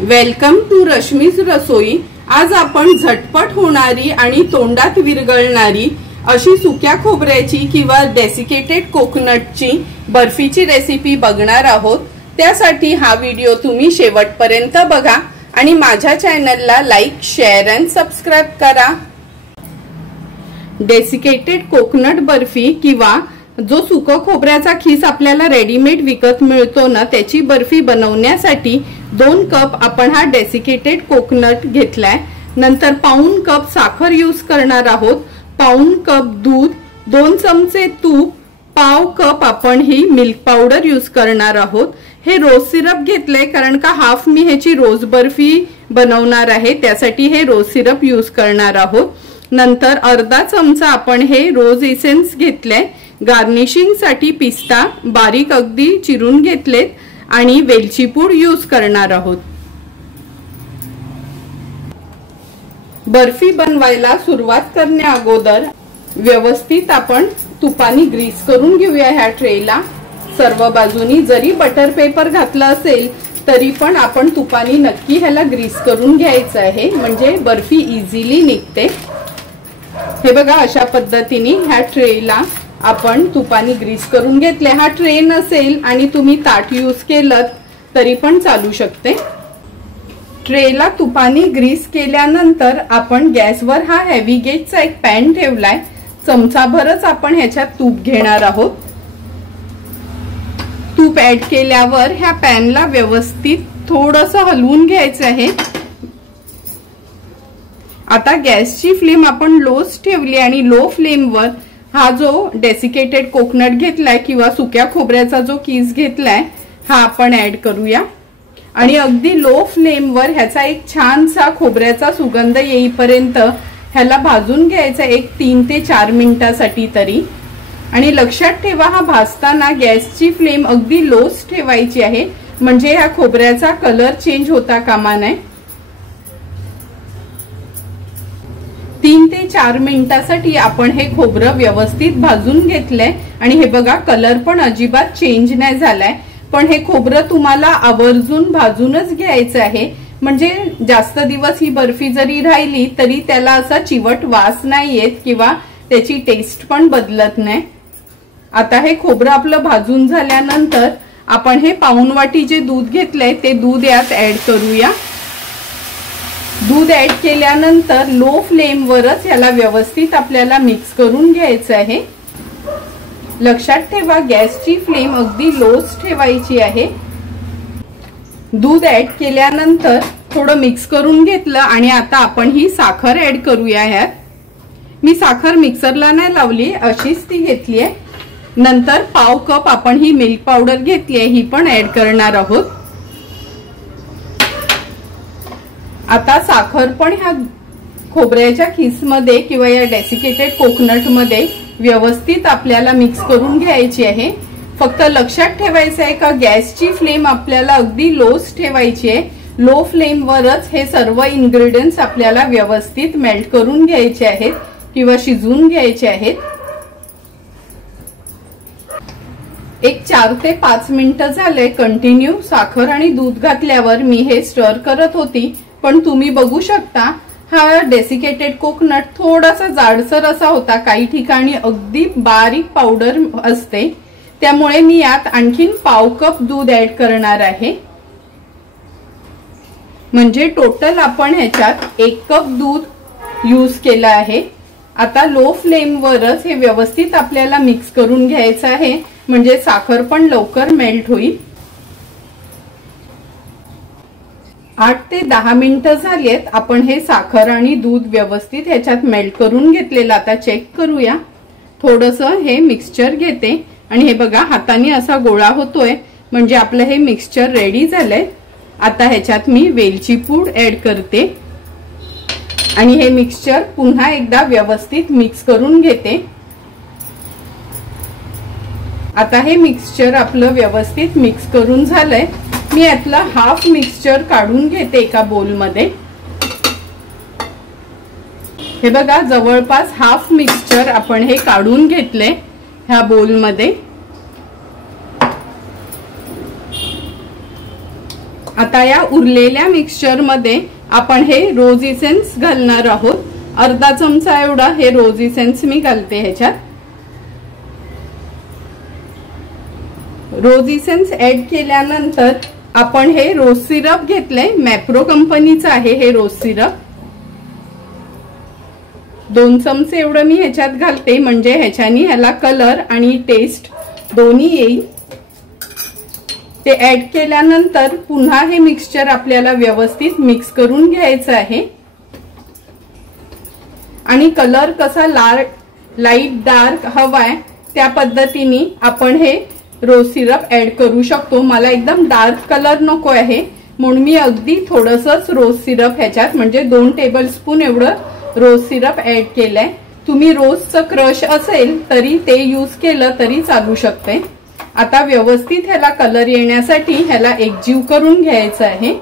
Welcome to Rashmi's रसोई। आज आपण झटपट होणारी आणि तोंडात विरघळणारी अशी सुक्या खोबऱ्याची किंवा डेसिकेटेड कोकोनटची बर्फीची रेसिपी बघणार आहोत। त्यासाठी हा व्हिडिओ तुम्ही शेवटपर्यंत बघा आणि माझ्या चॅनलला लाईक, शेअर अँड सबस्क्राइब करा। डेसिकेटेड कोकोनट बर्फी किंवा जो सुका खोबऱ्याचा खीस आपल्याला रेडीमेड विकत मिळतो ना, त्याची बर्फी बनवण्यासाठी 2 कप आपण हा डेसिकेटेड कोकोनट घेतलाय। नंतर पाऊण कप साखर यूज करणार आहोत, पाऊण कप दूध, 2 चमचे तूप, पाव कप आपण ही मिल्क पावडर यूज करणार आहोत। हे रोज सिरप घेतले कारण का हाफ मी ह्याची रोज बर्फी बनवणार आहे, त्यासाठी हे रोज सिरप यूज करणार आहोत। नंतर अर्धा चमचा आपण हे रोज एसेन्स घेतले। गार्निशिंग साठी पिस्ता बारीक अगदी चिरून घेतलेत आणि वेलची पूड यूज करणार आहोत। बर्फी बनवायला सुरुवात करण्या अगोदर व्यवस्थित आपण तुपानी ग्रीस करून घेऊया ह्या ट्रेला सर्व बाजूनी। जरी बटर पेपर घातला असेल तरी पण आपण तुपानी नक्की ह्याला ग्रीस करून घ्यायचं आहे, म्हणजे बर्फी इझिली निघते। हे बघा, अशा पद्धतीने ह्या ट्रेला आपण तुपानी ग्रीस करून घेतले। हा ट्रे नसेल आणि तुम्ही ताट यूज केलं तरी पण चालू शकते। ट्रेला तुपानी ग्रीस केल्यानंतर आपण गॅसवर हा हेवी गेजचा एक पॅन ठेवलाय। चमचाभरच आपण ह्याच्यात तूप घेणार आहोत। तूप ऍड केल्यावर ह्या पॅनला व्यवस्थित थोडंसं हलवून घ्यायचं आहे। आता गॅसची फ्लेम आपण लोच ठेवली आणि लो फ्लेमवर हा जो डेसिकेटेड कोकोनट घेतलाय किंवा सुक्या खोबऱ्याचा जो कीस घेतलाय हा आपण ऍड करूया आणि अगदी लो फ्लेमवर ह्याचा एक छानसा खोबऱ्याचा सुगंध येईपर्यंत ह्याला भाजून घ्यायचा, एक 3 ते 4 मिनिटांसाठी तरी। आणि लक्षात ठेवा, हा भाजताना गॅसची फ्लेम अगदी लोच ठेवायची आहे, म्हणजे ह्या खोबऱ्याचा कलर चेंज होता कामा नये। 3 ते 4 मिनिटांसाठी आपण हे खोबरं व्यवस्थित भाजून घेतलंय आणि हे बघा, कलर पण अजिबात चेंज नाही झालाय। पण हे खोबरं तुम्हाला आवर्जून भाजूनच घ्यायचं आहे, म्हणजे जास्त दिवस ही बर्फी जरी राहिली तरी त्याला असा चिवट वास नाही येत किंवा त्याची टेस्ट पण बदलत नाही। आता हे खोबरं आपलं भाजून झाल्यानंतर आपण हे पाऊण वाटी जे दूध घेतलंय ते दूध यात ऍड करूया। दूध ऍड केल्यानंतर लो फ्लेमवरच याला व्यवस्थित आपल्याला मिक्स करून घ्यायचं आहे। लक्षात ठेवा, गॅसची फ्लेम अगदी लोच ठेवायची आहे। दूध ऍड केल्यानंतर थोडं मिक्स करून घेतलं आणि आता आपण ही साखर ऍड करूया ह्यात। मी साखर मिक्सरला नाही लावली, अशीच ती घेतलीये। नंतर पाव कप आपण ही मिल्क पावडर घेतलीये, ही पण ऍड करणार आहोत। आता साखर पण ह्या खोबऱ्याच्या खीसमध्ये किंवा या डेसिकेटेड कोकोनट मध्ये व्यवस्थित आपल्याला मिक्स करून घ्यायची आहे। फक्त लक्षात ठेवायचं आहे का गॅसची फ्लेम आपल्याला अगदी लोच ठेवायची आहे। लो फ्लेमवरच हे सर्व इन्ग्रेडियंट्स आपल्याला व्यवस्थित मेल्ट करून घ्यायचे आहेत किंवा शिजवून घ्यायचे आहेत। एक 4 ते 5 मिनिटं झाले कंटिन्यू साखर आणि दूध घातल्यावर मी हे स्टर करत होती, पण तुम्ही बघू शकता हा डेसिकेटेड कोकोनट थोडासा जाडसर असा होता, काही ठिकाणी अगदी बारीक पावडर असते, त्यामुळे मी यात आणखीन पाव कप दूध ऍड करणार आहे। म्हणजे टोटल आपण ह्याच्यात 1 कप दूध यूज केलं आहे। आता लो फ्लेमवरच हे व्यवस्थित आपल्याला मिक्स करून घ्यायचं आहे, म्हणजे साखर पण लवकर मेल्ट होईल। 8 ते 10 मिनिटं झालीत, आपण हे साखर आणि दूध व्यवस्थित ह्याच्यात मेल्ट करून घेतलेलं। आता चेक करूया, थोडंसं हे मिक्सचर घेते आणि हे बघा, हाताने असा गोळा होतोय, म्हणजे आपलं हे मिक्सचर रेडी झालंय। आता ह्याच्यात मी वेलची पूड ऍड करते आणि हे मिक्सचर पुन्हा एकदा व्यवस्थित मिक्स करून घेते। आता हे मिक्सचर आपलं व्यवस्थित मिक्स करून झालंय। मी यातला हाफ मिक्सचर काढून घेते एका बोलमध्ये। हे बघा, जवळपास हाफ मिक्सचर आपण हे काढून घेतले ह्या बोलमध्ये। आता या उरलेल्या मिक्सचर मध्ये आपण हे रोज इसेन्स घालणार आहोत। अर्धा चमचा एवढा हे रोज इसेन्स मी घालते ह्याच्यात। रोज इसेन्स ऍड केल्यानंतर आपण हे रोज सिरप घेतले, मॅप्रो कंपनीचं आहे हे रोज सिरप। 2 चमचे एवढं मी ह्याच्यात घालते, म्हणजे ह्याच्यानी ह्याला कलर आणि टेस्ट दोन्ही येईल। ते ऍड केल्यानंतर पुन्हा हे मिक्सचर आपल्याला व्यवस्थित मिक्स करून घ्यायचं आहे। आणि कलर कसा लाईट डार्क हवाय त्या पद्धतीने आपण हे रोज सिरप ऍड करू शकतो। मला एकदम डार्क कलर नको आहे म्हणून मी अगदी थोडंसंच रोज सिरप ह्याच्यात म्हणजे 2 टेबलस्पून एवढं रोज सिरप ऍड केलंय। तुम्ही रोजचं क्रश असेल तरी ते यूज केलं तरी चालू शकते। आता व्यवस्थित ह्याला कलर येण्यासाठी ह्याला एकजीव करून घ्यायचं आहे।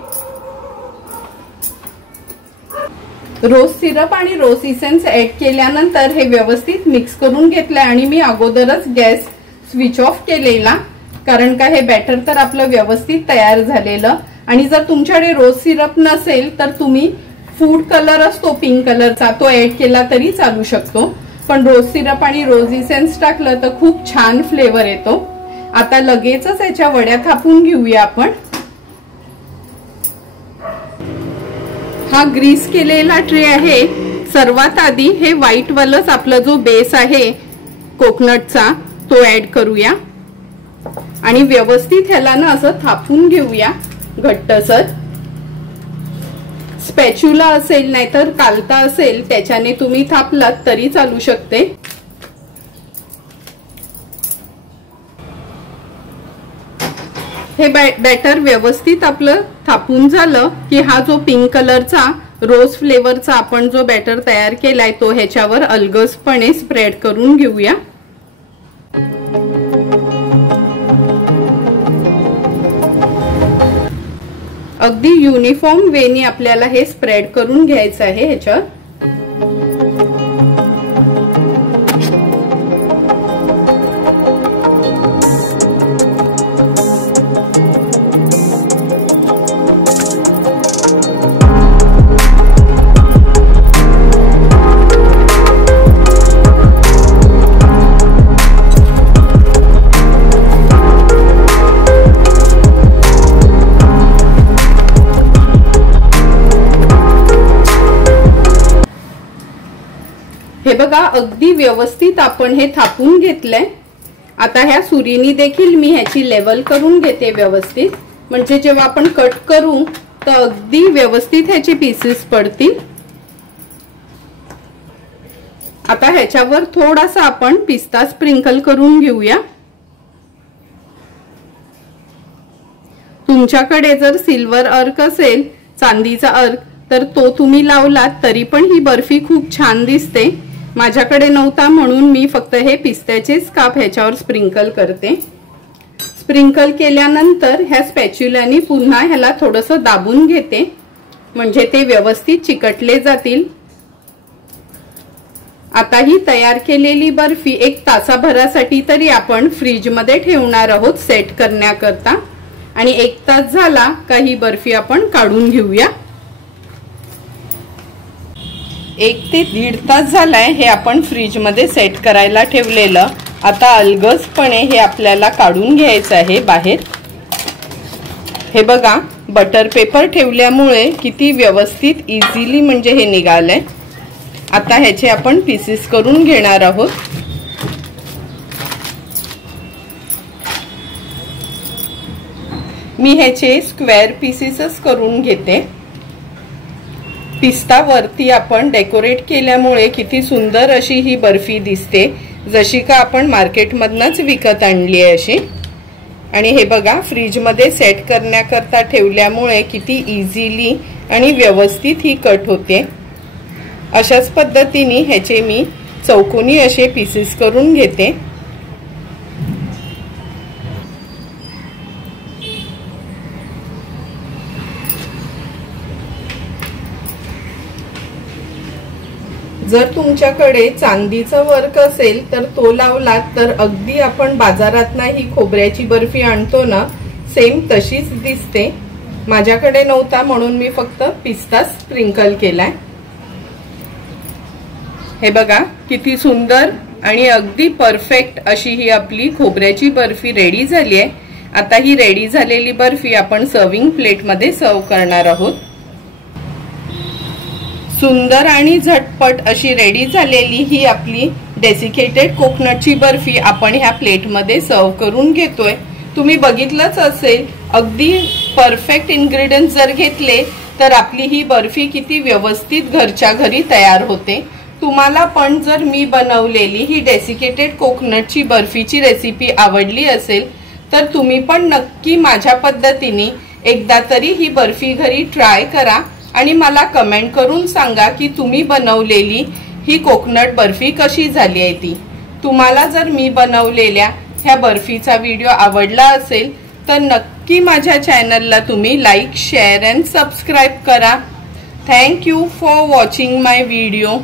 रोज सिरप आणि रोज इसेन्स ऍड केल्यानंतर हे व्यवस्थित मिक्स करून घेतलंय आणि मी अगोदरच गॅस स्विच ऑफ केलेला, कारण का हे बॅटर तर आपलं व्यवस्थित तयार झालेलं। आणि जर तुमच्याकडे रोज सिरप नसेल तर तुम्ही फूड कलर असतो पिंक कलरचा तो ऍड केला तरी चालू शकतो, पण रोज सिरप आणि रोज इसेन्स टाकलं तर खूप छान फ्लेवर येतो। आता लगेचच याच्या वड्या थापून घेऊया आपण। हा ग्रीस केलेला ट्रे आहे। सर्वात आधी हे व्हाईट वालच आपला जो बेस आहे कोकोनटचा तो ऍड करूया आणि व्यवस्थित ह्याला ना असं थापून घेऊया घट्टसर। स्पॅच्युला असेल नाहीतर कालता असेल त्याच्याने तुम्ही थापलात तरी चालू शकते। हे बॅटर व्यवस्थित आपलं थापून झालं की हा जो पिंक कलरचा रोज फ्लेवरचा आपण जो बॅटर तयार केलाय तो ह्याच्यावर अलगदपणे स्प्रेड करून घेऊया। अगदी युनिफॉर्म वेनी आपल्याला हे स्प्रेड करून घ्यायचं आहे ह्याच्यावर। हे बघा अगदी व्यवस्थित आपण हे थापून घेतलंय। आता ह्या सुरीनी देखील मी ह्याची लेवल करून घेते व्यवस्थित, म्हणजे जेव्हा आपण कट करू तर अगदी व्यवस्थित ह्याचे पीसेस पडतील। आता ह्याच्यावर थोडासा आपण पिस्ता स्प्रिंकल करून घेऊया। तुमच्याकडे जर सिल्वर अर्क असेल चांदीचा अर्क तर तो तुम्ही लावलात तरी पण ही बर्फी खूप छान दिसते। माझ्याकडे नव्हता म्हणून मी फक्त हे पिस्त्याचेच काप ह्याच्यावर स्प्रिंकल करते। स्प्रिंकल केल्यानंतर ह्या स्पॅच्युलानी पुन्हा ह्याला थोडंसं दाबून घेते म्हणजे ते व्यवस्थित चिकटले जातील। आता ही तयार केलेली बर्फी 1 तासाभरासाठी तरी आपण फ्रीज मध्ये ठेवणार आहोत सेट करण्याकरता, आणि 1 तास झाला का ही बर्फी आपण काढून घेऊया। 1 ते 1.5 तास झालाय हे आपण फ्रीज मध्ये सेट करायला ठेवलेलं। आता अलगदपणे हे आपल्याला काढून घ्यायचं आहे बाहेर। हे बघा बटर पेपर ठेवल्यामुळे किती व्यवस्थित इझिली म्हणजे हे निघालंय। आता ह्याचे आपण पीसेस करून घेणार आहोत। मी ह्याचे स्क्वेअर पीसेसच करून घेते। पिस्ता वरती आपण डेकोरेट केल्यामुळे किती सुंदर अशी ही बर्फी दिसते, जशी का आपण मार्केटमधनच विकत आणली आहे अशी। आणि हे बघा फ्रीज मध्ये सेट करण्याकरता ठेवल्यामुळे किती इझिली आणि व्यवस्थित ही कट होते। अशाच पद्धतीने ह्याचे मी चौकोनी असे पीसेस करून घेते। जर तुमच्याकडे चांदीचा वर्क असेल तर तो लावलात तर अगदी आपण बाजारात ही खोबऱ्याची बर्फी आणतो ना सेम तशीच दिसते। माझ्याकडे नव्हता म्हणून मी फक्त पिस्ता स्प्रिंकल केलाय। हे बघा किती सुंदर आणि अगदी परफेक्ट अशी ही आपली खोबऱ्याची बर्फी रेडी झाली आहे। आता ही रेडी झालेली बर्फी आपण सर्विंग प्लेट मध्ये सर्व करणार आहोत। सुंदर आणि झटपट अशी रेडी झालेली ही आपली डेसिकेटेड कोकोनटची बर्फी आपण ह्या प्लेट मध्ये सर्व करून घेतोय। तुम्ही बघितलंच असेल अगदी परफेक्ट इन्ग्रेडियंट्स जर घेतले तर आपली ही बर्फी किती व्यवस्थित घरच्या घरी तयार होते। तुम्हाला पण जर मी बनवलेली ही डेसिकेटेड कोकोनटची बर्फीची रेसिपी आवडली असेल तर तुम्ही पण नक्की माझ्या पद्धतीने एकदा तरी ही बर्फी घरी ट्राय करा आणि मला कमेंट करून सांगा की तुम्ही बनवलेली ही कोकोनट बर्फी कशी झाली आहे ती। तुम्हाला जर मी बनवलेल्या ह्या बर्फीचा व्हिडिओ आवडला असेल तर नक्की माझ्या चॅनलला तुम्ही लाईक, शेअर अँड सबस्क्राईब करा। Thank you for watching my video.